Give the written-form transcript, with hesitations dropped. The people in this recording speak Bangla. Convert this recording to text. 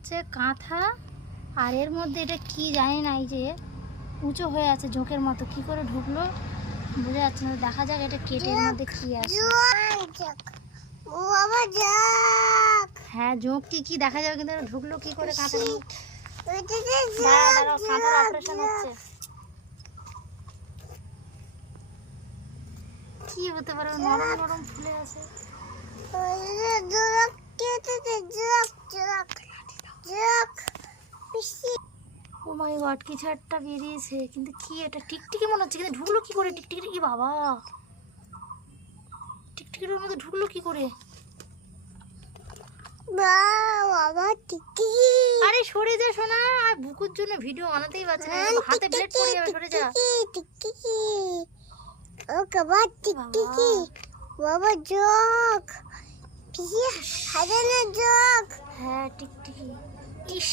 হচ্ছে কাঁথা, আর এর মধ্যে এটা কি জানি না, এই যে উঁচু হয়ে আছে ঝোঁকের মতো, কি করে ঢুকলো বোঝা যাচ্ছে না। দেখা যাক এটা কেটে এর মধ্যে কি আছে। হ্যাঁ ঝোঁকটি কি দেখা যাবে, কিন্তু এটা ঢুকলো কি করে কাঁথার মধ্যে? দাঁড়াও, কাঁথার অপারেশন হচ্ছে। কি হতে পারে, নরম নরম ফুলে আছে। ও মাই গড, কিছু একটা বেরিয়েছে, কিন্তু কি এটা? টিকটিকি মনে হচ্ছে, কিন্তু ঢুকলো কি করে টিকটিকি? ই বাবা, টিকটিকির মধ্যে ঢুকলো কি করে? আরে সরে যা সোনা, আর বুকুর জন্য ভিডিও বানাতেই পারছে না, হাতে ব্লেড পড়ে যাবে, সরে যা। বাবা জোক হ্যাঁ হ্যাঁ টিকটিকি। ইস